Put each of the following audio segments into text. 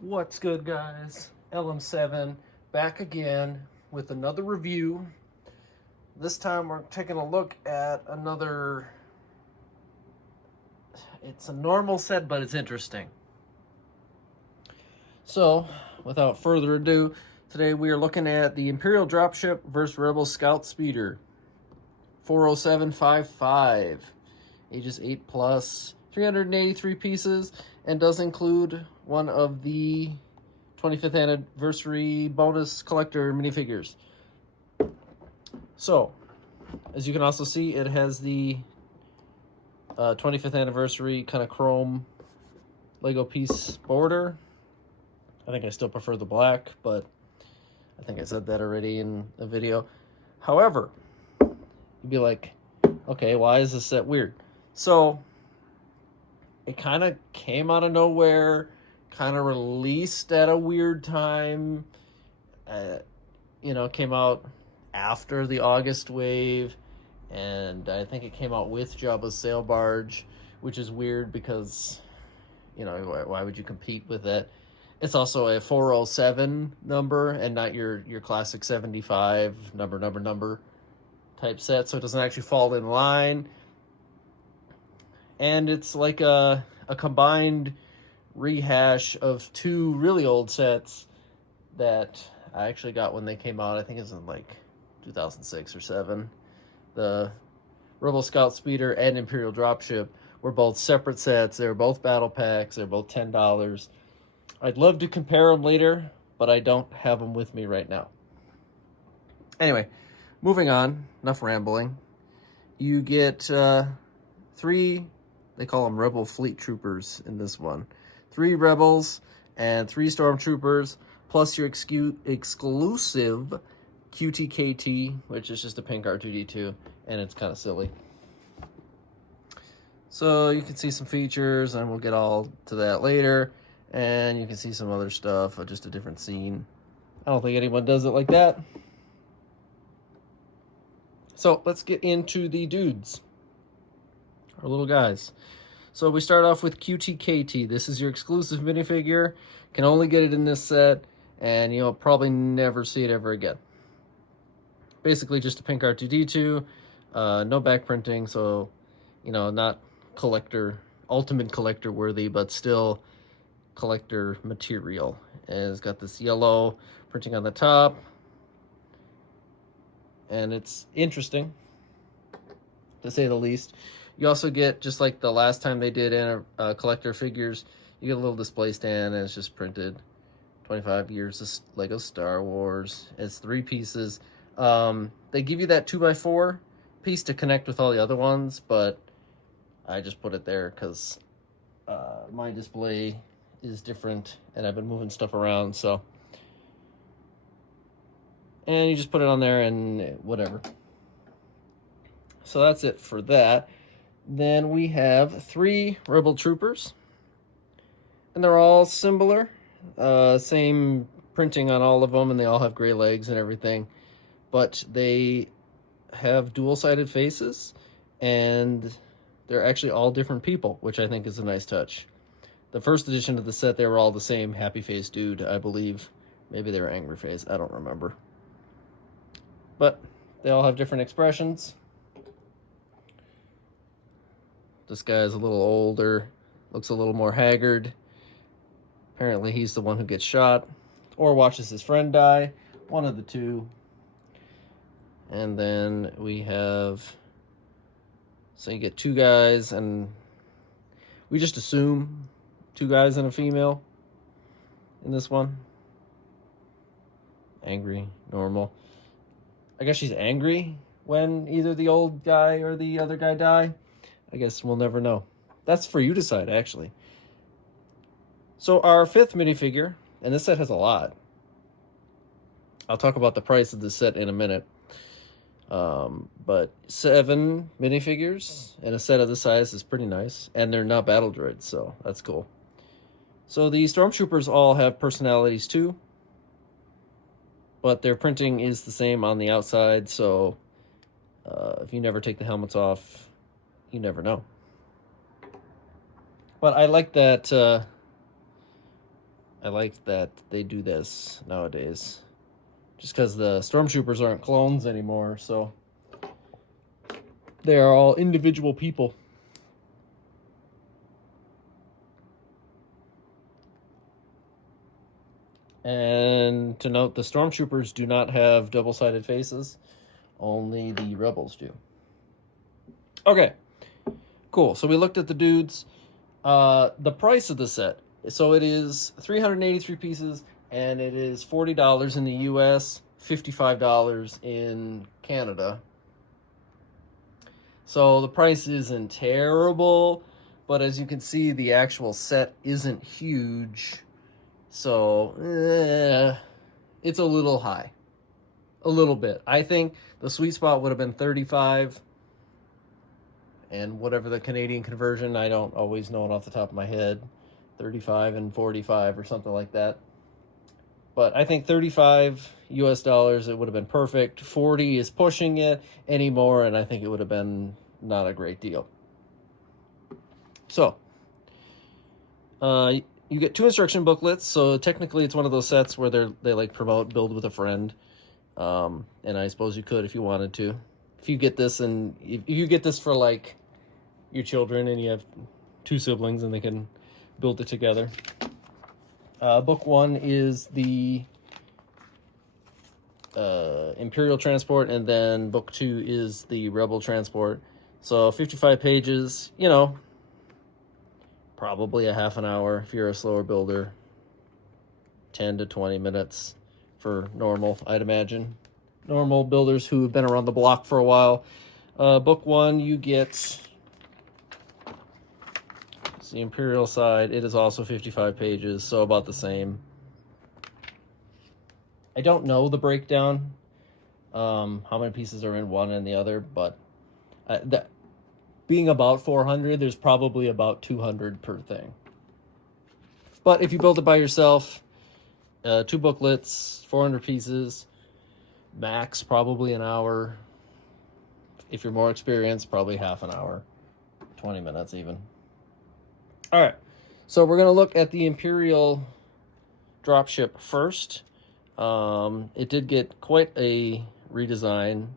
What's good, guys? LM7 back again with another review. This time we're taking a look at another. It's a normal set, but it's interesting. So, without further ado, today we are looking at the Imperial Dropship versus Rebel Scout Speeder. 40755, ages 8 plus, 383 pieces, and does include one of the 25th anniversary bonus collector minifigures. So, as you can also see, it has the 25th anniversary kind of chrome Lego piece border. I think I still prefer the black, but I think I said that already in a video. However, you'd be like, okay, why is this set weird? So, it kind of came out of nowhere, kind of released at a weird time. Came out after the August wave, and I think it came out with Jabba's sail barge, which is weird because, why would you compete with that? It's also a 407 number and not your classic 75 number type set, so it doesn't actually fall in line. And it's like a combined rehash of two really old sets that I actually got when they came out. I think it was in like 2006 or 7. The Rebel Scout Speeder and Imperial Dropship were both separate sets. They were both battle packs. They're both $10. I'd love to compare them later, but I don't have them with me right now. Anyway, moving on. Enough rambling. You get 3, they call them Rebel Fleet Troopers in this one. 3 Rebels and 3 Stormtroopers, plus your exclusive QTKT, which is just a pink R2-D2, and it's kind of silly. So you can see some features, and we'll get all to that later. And you can see some other stuff, just a different scene. I don't think anyone does it like that. So let's get into the dudes, our little guys. So we start off with QTKT. This is your exclusive minifigure. Can only get it in this set, and you'll probably never see it ever again. Basically just a pink R2-D2, no back printing, so, not ultimate collector worthy, but still collector material. And it's got this yellow printing on the top, and it's interesting, to say the least. You also get, just like the last time they did in collector figures, you get a little display stand, and it's just printed 25 years of Lego Star Wars. It's 3 pieces. They give you that 2x4 piece to connect with all the other ones, but I just put it there because my display is different, and I've been moving stuff around, so. And you just put it on there, and whatever. So that's it for that. Then we have 3 Rebel Troopers, and they're all similar. Same printing on all of them, and they all have gray legs and everything. But they have dual-sided faces, and they're actually all different people, which I think is a nice touch. The first edition of the set, they were all the same happy face dude, I believe. Maybe they were angry face, I don't remember. But they all have different expressions. This guy's a little older, looks a little more haggard. Apparently he's the one who gets shot or watches his friend die, one of the two. And then we have, so you get 2 guys, and we just assume 2 guys and a female in this one. Angry, normal. I guess she's angry when either the old guy or the other guy die. I guess we'll never know. That's for you to decide, actually. So our 5th minifigure, and this set has a lot. I'll talk about the price of this set in a minute. But 7 minifigures in a set of this size is pretty nice. And they're not battle droids, so that's cool. So the Stormtroopers all have personalities too, but their printing is the same on the outside, so if you never take the helmets off, you never know. But I like that I like that they do this nowadays. Just because the stormtroopers aren't clones anymore, so they are all individual people. And to note, the stormtroopers do not have double-sided faces. Only the rebels do. Okay, cool. So we looked at the dudes. The price of the set. So it is 383 pieces, and it is $40 in the US, $55 in Canada. So the price isn't terrible, but as you can see, the actual set isn't huge. So it's a little high. A little bit. I think the sweet spot would have been 35, and whatever the Canadian conversion, I don't always know it off the top of my head, 35 and 45 or something like that. But I think 35 US dollars, it would have been perfect. 40 is pushing it anymore, and I think it would have been not a great deal. So, you get 2 instruction booklets. So technically, it's one of those sets where they like promote build with a friend, and I suppose you could if you wanted to. If you get this, and if you get this for like your children, and you have 2 siblings, and they can build it together. Book 1 is the Imperial transport, and then book 2 is the Rebel transport. So 55 pages, you know, probably a half an hour if you're a slower builder. 10 to 20 minutes for normal, I'd imagine. Normal builders who have been around the block for a while. Book 1, you get the Imperial side. It is also 55 pages, so about the same. I don't know the breakdown, how many pieces are in one and the other, but being about 400, there's probably about 200 per thing. But if you build it by yourself, 2 booklets, 400 pieces, max probably an hour. If you're more experienced, probably half an hour, 20 minutes even. All right, so we're going to look at the Imperial Dropship first. It did get quite a redesign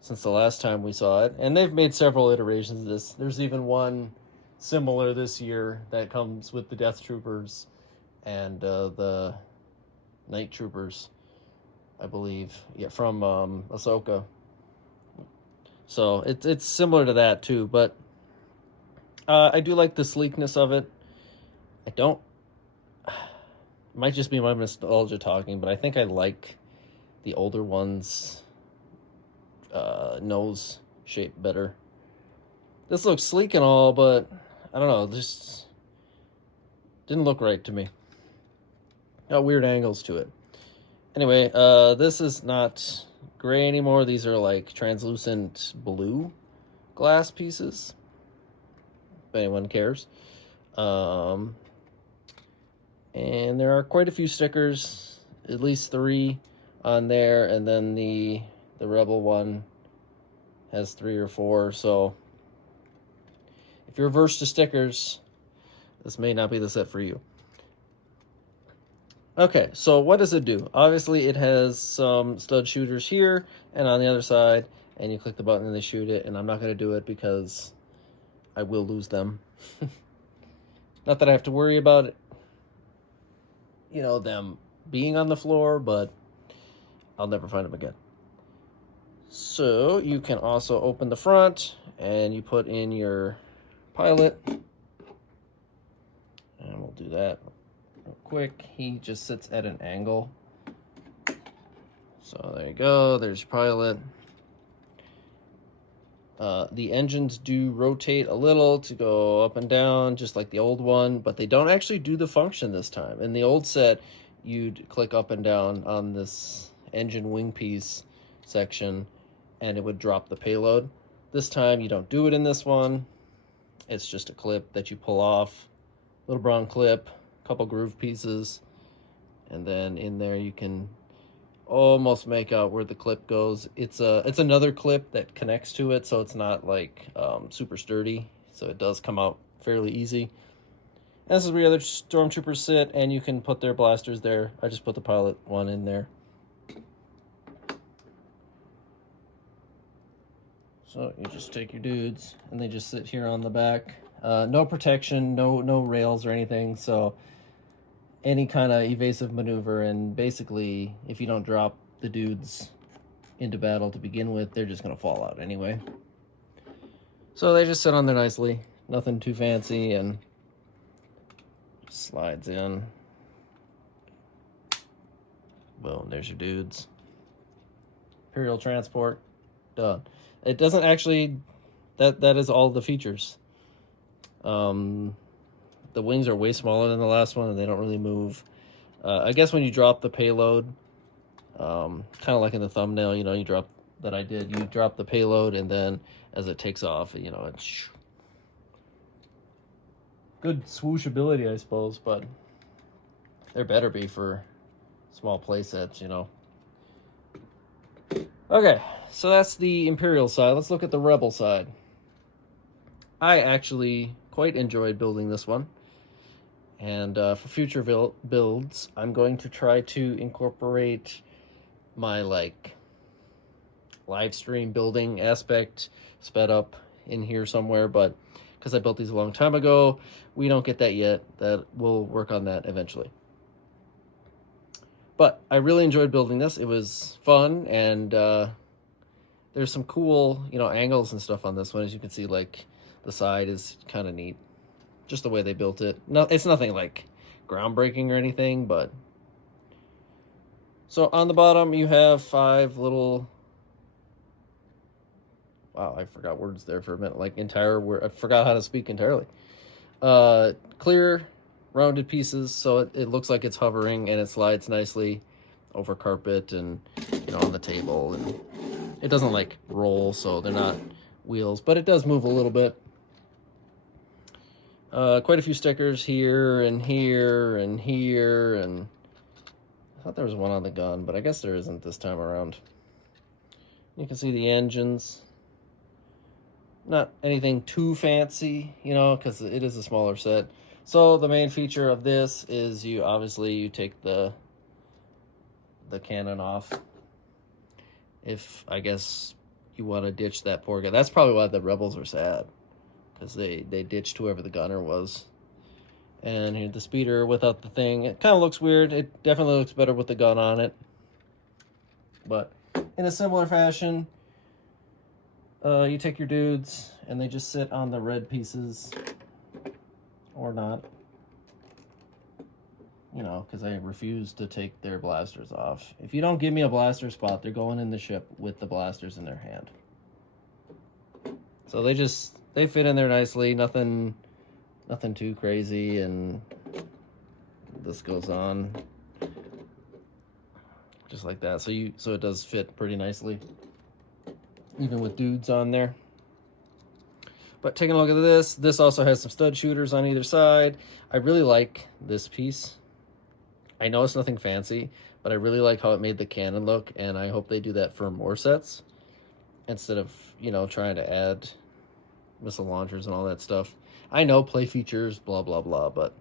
since the last time we saw it, and they've made several iterations of this. There's even one similar this year that comes with the Death Troopers and the Night Troopers, I believe, from Ahsoka. So it's similar to that too, but I do like the sleekness of it. I don't. It might just be my nostalgia talking, but I think I like the older ones' nose shape better. This looks sleek and all, but I don't know. Just didn't look right to me. Got weird angles to it. Anyway, this is not gray anymore. These are like translucent blue glass pieces, if anyone cares. And there are quite a few stickers, at least 3 on there, and then the Rebel one has 3 or 4. So if you're averse to stickers, this may not be the set for you. Okay, so what does it do? Obviously, it has some stud shooters here and on the other side, and you click the button and they shoot it, and I'm not going to do it because I will lose them. Not that I have to worry about it, them being on the floor, but I'll never find them again. So you can also open the front, and you put in your pilot, and we'll do that real quick. He just sits at an angle. So there you go, there's your pilot. The engines do rotate a little to go up and down, just like the old one, but they don't actually do the function this time. In the old set, you'd click up and down on this engine wing piece section, and it would drop the payload. This time, you don't do it in this one. It's just a clip that you pull off, little brown clip, a couple groove pieces, and then in there you can almost make out where the clip goes. It's another clip that connects to it, so it's not like super sturdy, so it does come out fairly easy. And this is where the other stormtroopers sit, and you can put their blasters there. I just put the pilot one in there. So you just take your dudes, and they just sit here on the back. No protection, no rails or anything, so any kind of evasive maneuver, and basically, if you don't drop the dudes into battle to begin with, they're just going to fall out anyway. So they just sit on there nicely, nothing too fancy, and slides in. Boom, there's your dudes. Imperial transport, done. It doesn't actually, that is all the features. The wings are way smaller than the last one, and they don't really move. I guess when you drop the payload, kind of like in the thumbnail, you drop that I did. You drop the payload, and then as it takes off, it's good swooshability, I suppose. But there better be for small play sets, Okay, so that's the Imperial side. Let's look at the Rebel side. I actually quite enjoyed building this one. And for future builds, I'm going to try to incorporate my live stream building aspect sped up in here somewhere, but because I built these a long time ago, we don't get that yet. That we'll work on that eventually. But I really enjoyed building this. It was fun, and there's some cool, angles and stuff on this one. As you can see, the side is kind of neat. Just the way they built it. No, it's nothing groundbreaking or anything, but... So on the bottom, you have 5 little... Wow, I forgot words there for a minute. Entire word. I forgot how to speak entirely. Clear, rounded pieces, so it looks like it's hovering, and it slides nicely over carpet and, on the table. And it doesn't, roll, so they're not wheels, but it does move a little bit. Quite a few stickers here and here and here, and I thought there was one on the gun, but I guess there isn't this time around. You can see the engines. Not anything too fancy, because it is a smaller set. So the main feature of this is you take the cannon off. If, I guess, you want to ditch that poor guy. That's probably why the Rebels are sad. Because they ditched whoever the gunner was. And here's the speeder without the thing. It kind of looks weird. It definitely looks better with the gun on it. But in a similar fashion, you take your dudes, and they just sit on the red pieces. Or not. Because I refuse to take their blasters off. If you don't give me a blaster spot, they're going in the ship with the blasters in their hand. So they fit in there nicely, nothing too crazy, and this goes on just like that. So it does fit pretty nicely, even with dudes on there. But taking a look at this also has some stud shooters on either side. I really like this piece. I know it's nothing fancy, but I really like how it made the cannon look, and I hope they do that for more sets instead of, trying to add missile launchers and all that stuff. I know play features, blah blah blah, but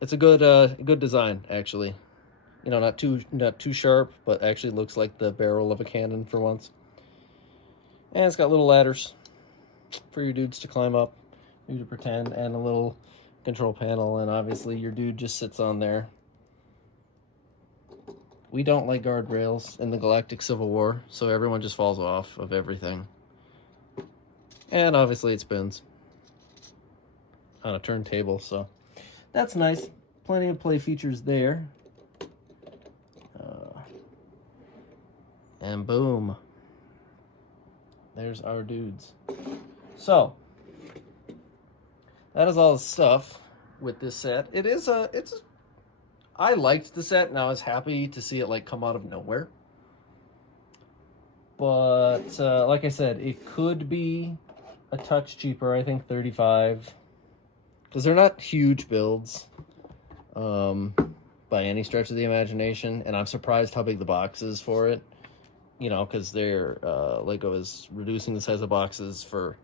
it's a good design actually. Not too sharp, but actually looks like the barrel of a cannon for once. And it's got little ladders for your dudes to climb up, you to pretend, and a little control panel, and obviously your dude just sits on there. We don't like guardrails in the Galactic Civil War, so everyone just falls off of everything. And obviously it spins on a turntable, so that's nice. Plenty of play features there. And boom. There's our dudes. So, that is all the stuff with this set. I liked the set, and I was happy to see it come out of nowhere. But, like I said, it could be a touch cheaper. I think $35, because they're not huge builds by any stretch of the imagination, and I'm surprised how big the box is for it. Because Lego is reducing the size of boxes for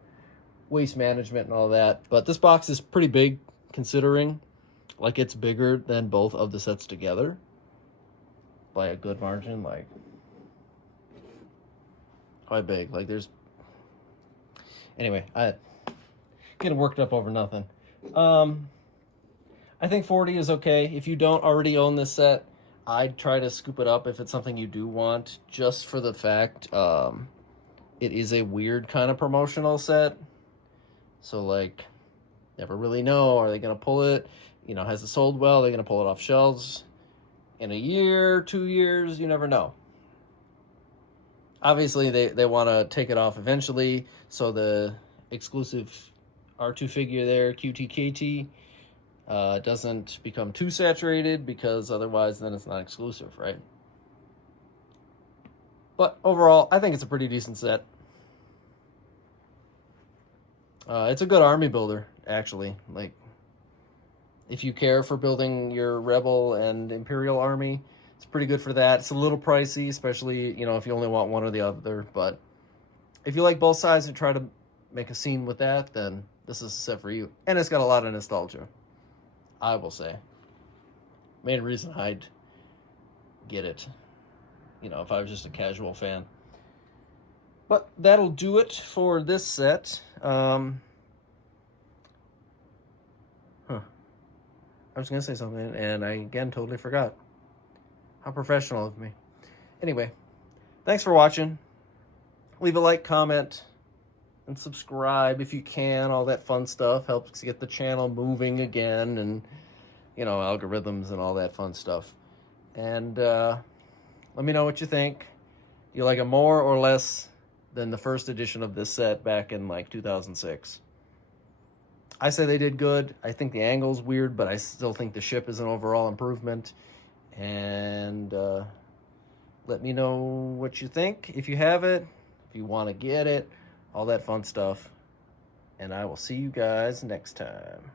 waste management and all that. But this box is pretty big, considering, like, it's bigger than both of the sets together by a good margin, like quite big. Like, there's, anyway, I getting worked up over nothing. I think 40 is okay. If you don't already own this set, I'd try to scoop it up if it's something you do want, just for the fact it is a weird kind of promotional set. So, like, never really know, are they going to pull it? You know, has it sold well? They're going to pull it off shelves in a year, 2 years? You never know. Obviously, they want to take it off eventually, so the exclusive R2 figure there, QTKT, doesn't become too saturated, because otherwise then it's not exclusive, right? But overall, I think it's a pretty decent set. It's a good army builder, actually. Like, if you care for building your Rebel and Imperial army, it's pretty good for that. It's a little pricey, especially, you know, if you only want one or the other. But if you like both sides and try to make a scene with that, then this is a set for you. And it's got a lot of nostalgia, I will say. Main reason I'd get it, you know, if I was just a casual fan. But that'll do it for this set. I was going to say something, and I, again, totally forgot. How professional of me. Anyway, thanks for watching. Leave a like, comment, and subscribe if you can. All that fun stuff helps get the channel moving again, and, you know, algorithms and all that fun stuff. And let me know what you think. Do you like it more or less than the first edition of this set back in, like, 2006? I say they did good. I think the angle's weird, but I still think the ship is an overall improvement. And let me know what you think if you have it, if you want to get it, all that fun stuff. And I will see you guys next time.